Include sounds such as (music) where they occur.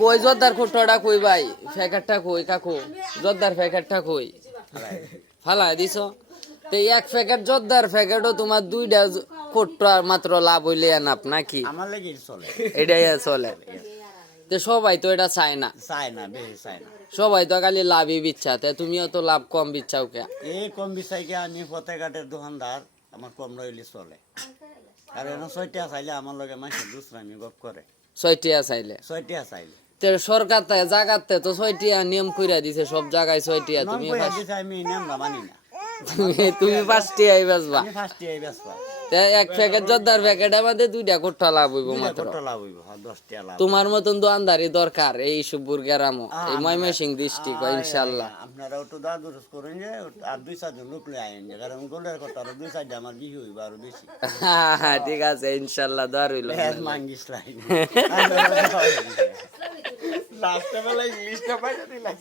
কই জর্দার খুট্টটা কই ভাই? প্যাকেটটা কই কাকু? জর্দার প্যাকেটটা কই? ফালাই দিছ? তো এক প্যাকেট জর্দার প্যাকেটও তোমার দুইটা কোট্টা মাত্র লাভ হইলে আনাপ নাকি? আমার লেগে চলে। এটাই চলে। তো সবাই তো এটা চায় না। চায় না বেশি চায় না। সবাই তো খালি লাভই বিচ্ছা। তে তুমিও তো লাভ কম বিচ্ছাও কে? এই কম বিচাইকে আমি পথে ঘাটের দোকানদার। আমার কম রইলে চলে। আর এখন ছয়টা চাইলে আমার লগে মাসে দুসরামি গপ করে। ছয়টিয়া চাইলে। ছয়টা চাইলে। সরকার তে জাগাতে তো ছয়টিয়া নিয়ম কইরা দিছে সব জায়গায় ছয়টিয়া। তুমি আমি মানি না। তুমি- ফার্স্ট ইয়ার এক প্যাকেট জর্দার প্যাকেটের মধ্যে দুইটা কোট্টা লাভ হইব মাত্র। হ্যাঁ, তোমার মতন দোয়ানদারি দরকার এই সুপুর গ্রামও এই ময়মনসিং ডিস্ট্রিক্ট ইনশাল্লাহ আপনারা একটু দাদুরস করেন যে আর দুই চারজন লোক নিয়ে আইন যে কারণ গোলের কথা আরও দুই চারটা আমার বিহু হইব আরও বেশি। (laughs) ঠিক আছে ইনশাল্লাহ দোয়া রইল মাঙ্গিস লাইন (laughs) (laughs) লাস্টে বেলা ইংলিশটা দিলা